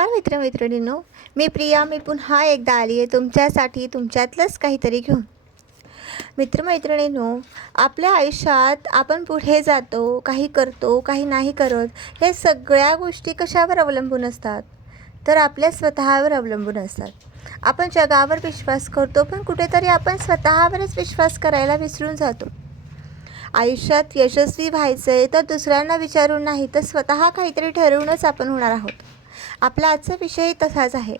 नमस्कार मित्रमैत्रिणींनो, मी प्रिया. मी पुन्हा एकदा आली आहे तुमच्यासाठी तुमच्यातलंच काहीतरी घेऊन. मित्रमैत्रिणींनो, आपल्या आयुष्यात आपण पुढे जातो, काही करतो, काही नाही करत, हे सगळ्या गोष्टी कशावर अवलंबून असतात? तर आपल्या स्वतःवर अवलंबून असतात. आपण जगावर विश्वास करतो, पण कुठेतरी आपण स्वतःवरच विश्वास करायला विसरून जातो. आयुष्यात यशस्वी व्हायचं आहे तर दुसऱ्यांना विचारून नाही, तर स्वतः काहीतरी ठरवूनच आपण होणार आहोत. आपला आजचा विषय तसाच आहे,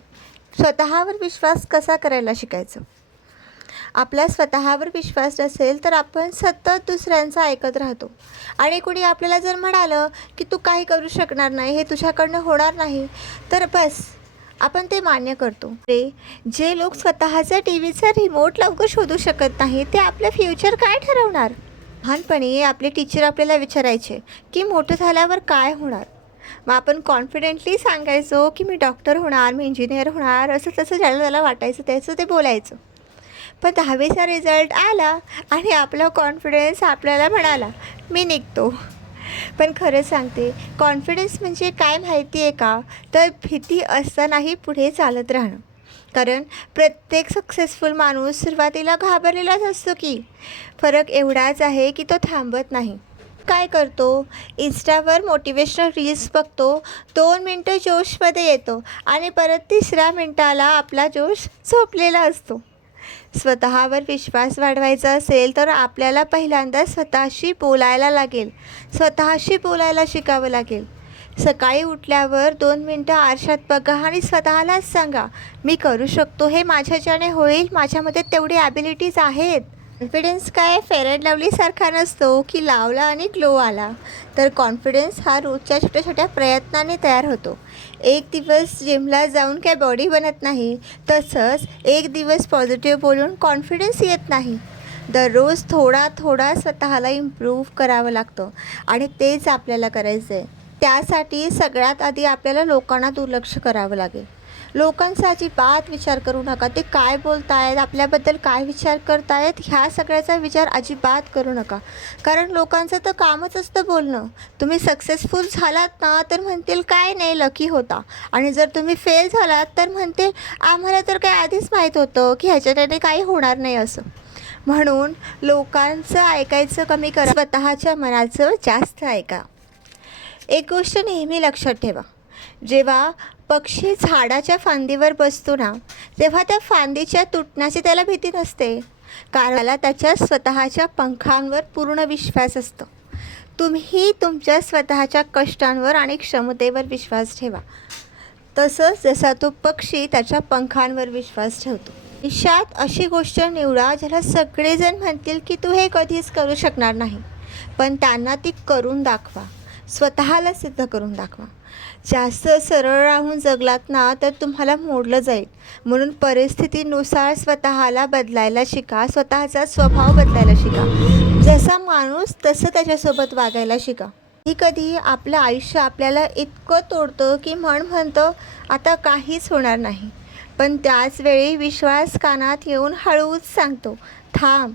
स्वतःवर विश्वास कसा करायला शिकायचं. आपला स्वतःवर विश्वास नसेल तर आपण सतत दुसऱ्यांचं ऐकत राहतो. आणि कोणी आपल्याला जर म्हणालं की तू काही करू शकणार नाही, हे तुझ्याकडनं होणार नाही, तर बस आपण ते मान्य करतो. जे लोक स्वतःचा टीव्हीचा रिमोट लवकर शोधू शकत नाही, ते आपलं फ्युचर काय ठरवणार? लहानपणी आपले टीचर आपल्याला विचारायचे की मोठं झाल्यावर काय होणार. मग आपण कॉन्फिडेंटली सांगायचो की मी डॉक्टर होणार, मी इंजिनियर होणार, असं तसं ज्याला त्याला वाटायचं त्याचं ते बोलायचं. पण 10वीचा रिझल्ट आला आणि आपला कॉन्फिडन्स आपल्याला म्हणाला मी निघतो. पण खरं सांगते, कॉन्फिडन्स म्हणजे काय माहिती आहे का? तर भीती असतानाही पुढे चालत राहणं. कारण प्रत्येक सक्सेसफुल माणूस सुरुवातीला घाबरलेलाच असतो की. फरक एवढाच आहे की तो थांबत नाही. काय करतो, इन्स्टावर मोटिवेशनल रील्स बघतो, 2 मिनटं जोशमध्ये येतो आणि परत 3ऱ्या मिनटाला आपला जोश झोपलेला असतो. स्वतःवर विश्वास वाढवायचा असेल तर आपल्याला पहिल्यांदा स्वतःशी बोलायला लागेल. स्वतःशी बोलायला शिकावं लागेल. सकाळी उठल्यावर 2 मिनटं आरशात बघा आणि स्वतःलाच सांगा, मी करू शकतो, हे माझ्याच्याने होईल, माझ्यामध्ये तेवढी ॲबिलिटीज आहेत. कॉन्फिडन्स काय फेअर अँड लवलीसारखा नसतो की लावला आणि ग्लो आला. तर कॉन्फिडन्स हा रोजच्या छोट्या छोट्या प्रयत्नाने तयार होतो. एक दिवस जिमला जाऊन काय बॉडी बनत नाही, तसंच एक दिवस पॉझिटिव्ह बोलून कॉन्फिडन्स येत नाही. दररोज थोडा थोडा स्वतःला इम्प्रूव्ह करावं लागतं आणि तेच आपल्याला करायचं आहे. त्यासाठी सगळ्यात आधी आपल्याला लोकांना दुर्लक्ष करावं लागेल. लोकांचा अजिबात विचार करू नका. ते काय बोलतायत, आपल्याबद्दल काय विचार करतायत, ह्या सगळ्याचा विचार अजिबात करू नका. कारण लोकांचं तर कामच असतं बोलणं. तुम्ही सक्सेसफुल झालात ना तर म्हणतील काय नाही, लकी होता. आणि जर तुम्ही फेल झालात तर म्हणतील आम्हाला तर काय आधीच माहीत होतं की ह्याच्याने काही होणार नाही असं. म्हणून लोकांचं ऐकायचं कमी करा, स्वतःच्या मनाचं जास्त ऐका. एक गोष्ट नेहमी लक्षात ठेवा, जेव्हा पक्षी झाडाच्या फांदीवर बसतो ना, तेव्हा त्या फांदीच्या तुटण्याची त्याला भीती नसते, कारण त्याला त्याच्या स्वतःच्या पंखांवर पूर्ण विश्वास असतो. तुम्ही तुमच्या स्वतःच्या कष्टांवर आणि क्षमतेवर विश्वास ठेवा, तसंच जसा तो पक्षी त्याच्या पंखांवर विश्वास ठेवतो. आयुष्यात अशी गोष्ट निवडा ज्याला सगळेजण म्हणतील की तू हे कधीच करू शकणार नाही, पण त्यांना ती करून दाखवा. स्वतःला सिद्ध करून दाखवा. जास्त सरळ राहून जगलात ना तर तुम्हाला मोडलं जाईल. म्हणून परिस्थितीनुसार स्वतःला बदलायला शिका. स्वतःचा स्वभाव बदलायला शिका. जसा माणूस तसं त्याच्यासोबत वागायला शिका. कधी आपलं आयुष्य आपल्याला इतकं तोडतं की मन म्हणतं आता काहीच होणार नाही, पण त्याचवेळी विश्वास कानात येऊन हळूच सांगतो थांब,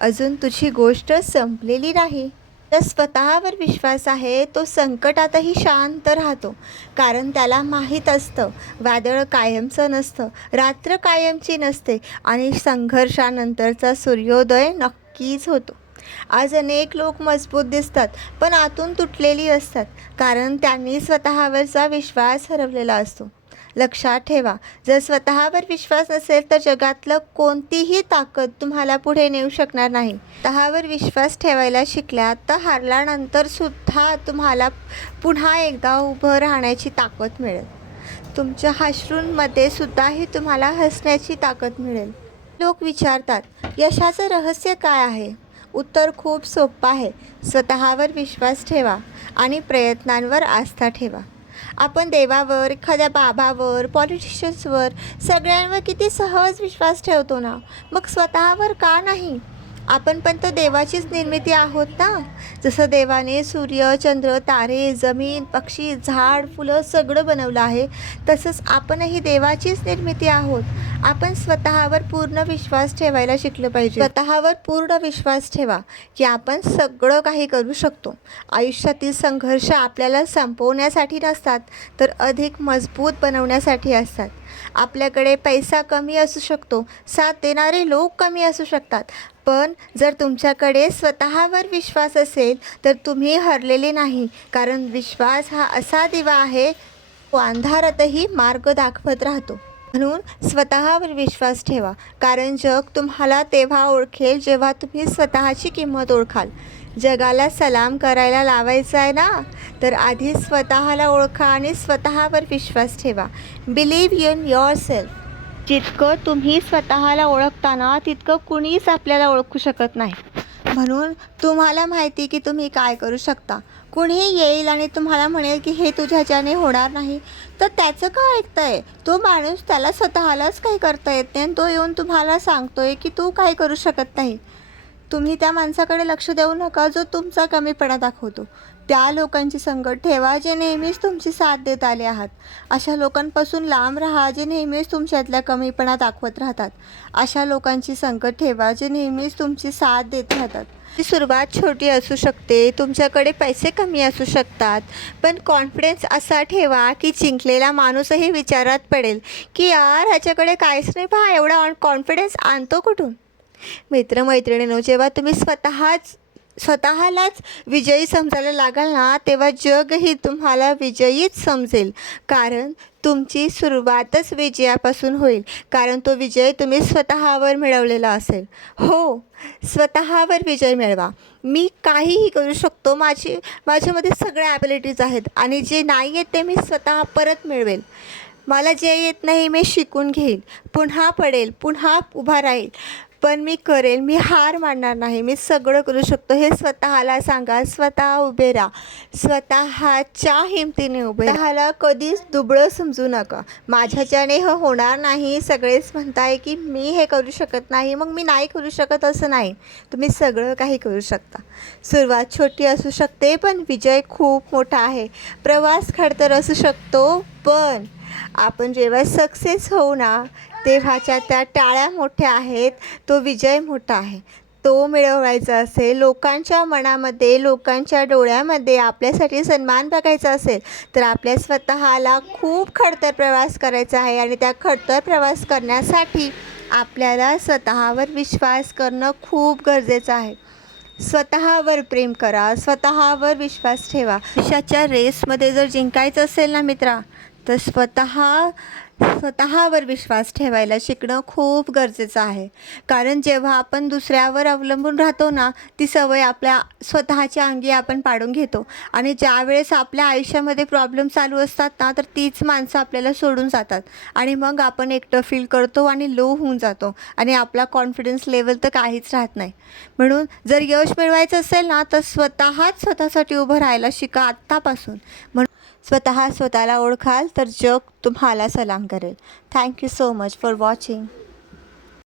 अजून तुझी गोष्ट संपलेली नाही. तर स्वतःवर विश्वास आहे तो संकटातही शांत राहतो, कारण त्याला माहीत असतं वादळ कायमचं नसतं, रात्र कायमची नसते आणि संघर्षानंतरचा सूर्योदय नक्कीच होतो. आज अनेक लोक मजबूत दिसतात पण आतून तुटलेली असतात, कारण त्यांनी स्वतःवरचा विश्वास हरवलेला असतो. लक्षात ठेवा, जर स्वतःवर विश्वास नसेल तर जगातलं कोणतीही ताकद तुम्हाला पुढे नेऊ शकणार नाही. स्वतःवर विश्वास ठेवायला शिकल्यात तर हारल्यानंतर सुद्धा तुम्हाला पुन्हा एकदा उभं राहण्याची ताकद मिळेल. तुमच्या अश्रूंमध्ये सुद्धाही तुम्हाला हसण्याची ताकद मिळेल. लोक विचारतात यशाचं रहस्य काय आहे? उत्तर खूप सोपं आहे, स्वतःवर विश्वास ठेवा आणि प्रयत्नांवर आस्था ठेवा. आपण देवावर, एखाद्या बाबावर, पॉलिटिशियन्सवर, सगळ्यांवर किती सहज विश्वास ठेवतो ना, मग स्वतःवर का नाही? आपण पण तर देवाचीच निर्मिती आहोत ना. जसं देवाने सूर्य, चंद्र, तारे, जमीन, पक्षी, झाड, फुलं सगळं बनवलं आहे, तसंच आपणही देवाचीच निर्मिती आहोत. आपण स्वतःवर पूर्ण विश्वास ठेवायला शिकलं पाहिजे. स्वतःवर पूर्ण विश्वास ठेवा की आपण सगळं काही करू शकतो. आयुष्यातील संघर्ष आपल्याला संपवण्यासाठी नसतात, तर अधिक मजबूत बनवण्यासाठी असतात. आपल्याकडे पैसा कमी असू शकतो, साथ देणारे लोक कमी असू शकतात, पण जर तुमच्याकडे स्वतःवर विश्वास असेल तर तुम्ही हरलेले नाही. कारण विश्वास हा असा दिवा आहे, तो अंधारातही मार्ग दाखवत राहतो. म्हणून स्वतःवर विश्वास ठेवा, कारण जग तुम्हाला तेव्हा ओळखेल जेव्हा तुम्ही स्वतःची किंमत ओळखाल. जगाला सलाम करायला लावायचं आहे ना, तर आधी स्वतःला ओळखा आणि स्वतःवर विश्वास ठेवा. Believe in yourself. जितकं तुम्ही स्वतःला ओळखता ना, तितकं कुणीच आपल्याला ओळखू शकत नाही. म्हणून तुम्हाला माहिती की तुम्ही काय करू शकता. कुणीही येईल आणि तुम्हाला म्हणेल की हे तुझ्याच्याने होणार नाही, तर त्याचं काय ऐकताय? तो माणूस, त्याला स्वतःलाच काही करता येत नाही आणि तो येऊन तुम्हाला सांगतोय की तू काय करू शकत नाही. तुम्ही त्या माणसाकडे लक्ष देऊ नका जो तुमचा कमीपणा दाखवतो. त्या लोकांची संगत ठेवा जे नेहमीच तुमची साथ देत आले आहात. अशा लोकांपासून लांब राहा जे नेहमीच तुमच्यातल्या कमीपणा दाखवत राहतात. अशा लोकांची संगत ठेवा जे नेहमीच तुमची साथ देत राहतात. ती सुरुवात छोटी असू शकते, तुमच्याकडे पैसे कमी असू शकतात, पण कॉन्फिडन्स असा ठेवा की जिंकलेला माणूसही विचारात पडेल की यार ह्याच्याकडे काहीच नाही, पहा एवढा कॉन्फिडन्स आणतो कुठून. मित्रमैत्रिणींनो, जेव्हा तुम्ही स्वतःलाच विजयी समजायला लागाल ना, तेव्हा जगही तुम्हाला विजयीच समजेल. कारण तुमची सुरुवातच विजयापासून होईल, कारण तो विजय तुम्ही स्वतःवर मिळवलेला असेल. हो, स्वतःवर विजय मिळवा. मी काहीही करू शकतो, माझ्यामध्ये सगळ्या ॲबिलिटीज आहेत आणि जे नाही आहेत ते मी स्वतः परत मिळवेल. मला जे येत नाही मी शिकून घेईल, पुन्हा पडेल, पुन्हा उभा राहील, पण मी करेल. मी हार मानणार नाही. मी सगळं करू शकतो हे स्वतःला सांगा. स्वतः उभे राहा. स्वतःच्या हिमतीने उभे राहा. स्वतःला कधीच दुबळं समजू नका. माझ्याच्याने हे होणार नाही. सगळेच म्हणताय की मी हे करू शकत नाही, मग मी नाही करू शकत असं नाही. तुम्ही सगळं काही करू शकता. सुरुवात छोटी असू शकते, पण विजय खूप मोठा आहे. प्रवास खडतर असू शकतो, पण आपण जेव्हा सक्सेस होऊ ना, तेव्हाच्या त्या टाळ्या मोठ्या आहेत, तो विजय मोठा आहे. तो मिळवायचा असेल, लोकांच्या मनामध्ये, लोकांच्या डोळ्यामध्ये आपल्यासाठी सन्मान बघायचा असेल, तर आपल्या स्वतःला खूप खडतर प्रवास करायचा आहे आणि त्या खडतर प्रवास करण्यासाठी आपल्याला स्वतःवर विश्वास करणं खूप गरजेचं आहे. स्वतःवर प्रेम करा, स्वतःवर विश्वास ठेवा. आयुष्याच्या रेसमध्ये जर जिंकायचं असेल ना मित्रा, तर स्वतःवर विश्वास ठेवायला शिकणं खूप गरजेचं आहे. कारण जेव्हा आपण दुसऱ्यावर अवलंबून राहतो ना, ती सवय आपल्या स्वतःच्या अंगी आपण पाडून घेतो आणि ज्यावेळेस आपल्या आयुष्यामध्ये प्रॉब्लेम चालू असतात ना, तर तीच माणसं आपल्याला सोडून जातात आणि मग आपण एकटं फील करतो आणि लो होऊन जातो आणि आपला कॉन्फिडन्स लेवल तर काहीच राहत नाही. म्हणून जर यश मिळवायचं असेल ना, तर स्वतःसाठी उभं राहायला शिका आत्तापासून. स्वतःला ओळखाल तर जग तुम्हाला सलाम करेल. Thank you so much for watching.